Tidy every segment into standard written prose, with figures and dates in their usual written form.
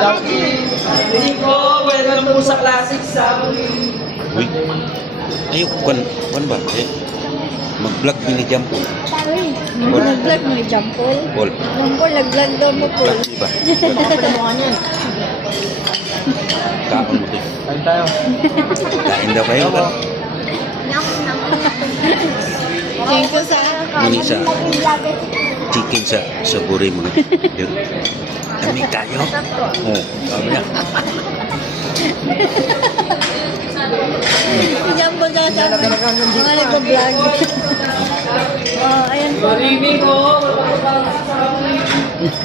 Nico, welcome po sa Classic Sabi. Uy, ayok, kan ba? Mag-vlog ni Jampo. Uy, nag-vlog mo yung Jampol. Paul. Jampol, nag-vlog daw mo, Paul. Vlog ba? Apa na mukha niyan? Kaon mo to. Kain tayo. Kain daw kayo. Thank you sa... Ini sa chicken sa buri mo. Yun. Kami tayo. Oh, sabi niya. Si Jampol daw sa mga nag-vlog. Oh, ayan po. Nico.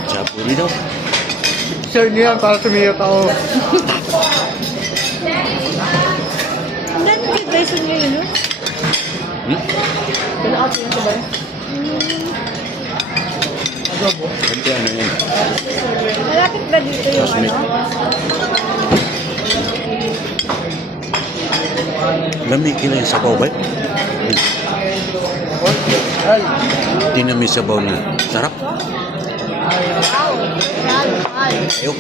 Sa buri daw. Sir niya para tumiyot ako. Ang ganda yung beso niyo yun, no? Pinaka yun sabay. Adobo. Ganti ano yun. Malapit ba dito yung Jasmine. ano? Lamig kina yung sabaw ba? Ay. Hindi na may sabaw na. Sarap. Ayok.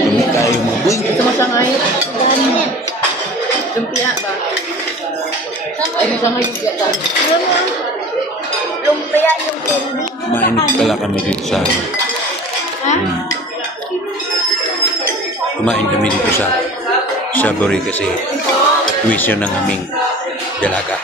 Kami kayo mo. Uy, Ito masangay. Lumpia ba? Ay, masangay yung biya ka. Lumpia yung candy. mainit pala kami dito sa ano. Kumain kami dito sa Buri kasi tuition ng aming dalaga.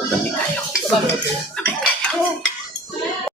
Kami kayo.